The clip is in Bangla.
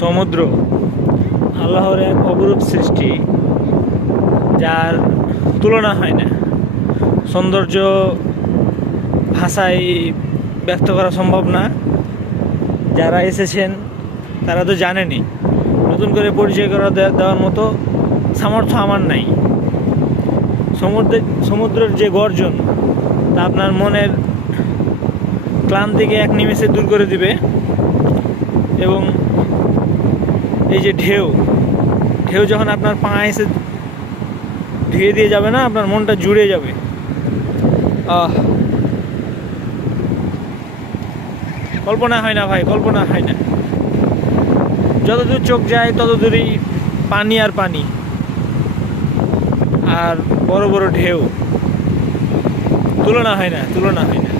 সমুদ্র, আল্লাহর এক অপরূপ সৃষ্টি, যার তুলনা হয় না। সৌন্দর্য ভাষায় ব্যক্ত করা সম্ভব না। যারা এসেছেন, তারা তো জানেনি। নতুন করে পরিচয় করা দেওয়ার মতো সামর্থ্য আমার নাই। সমুদ্রের সমুদ্রের যে গর্জন, তা আপনার মনের ক্লান্তিকে এক নিমেষে দূর করে দিবে এবং এই যে ঢেউ ঢেউ যখন আপনার পা এসে ধুয়ে দিয়ে যাবে না, আপনার মনটা জুড়ে যাবে। আহ। কল্পনা হয় না ভাই, কল্পনা হয় না। যতদূর চোখ যায় তত দূরই পানি আর পানি। আর বড় বড় ঢেউ। তুলনা হয় না, তুলনা হয় না।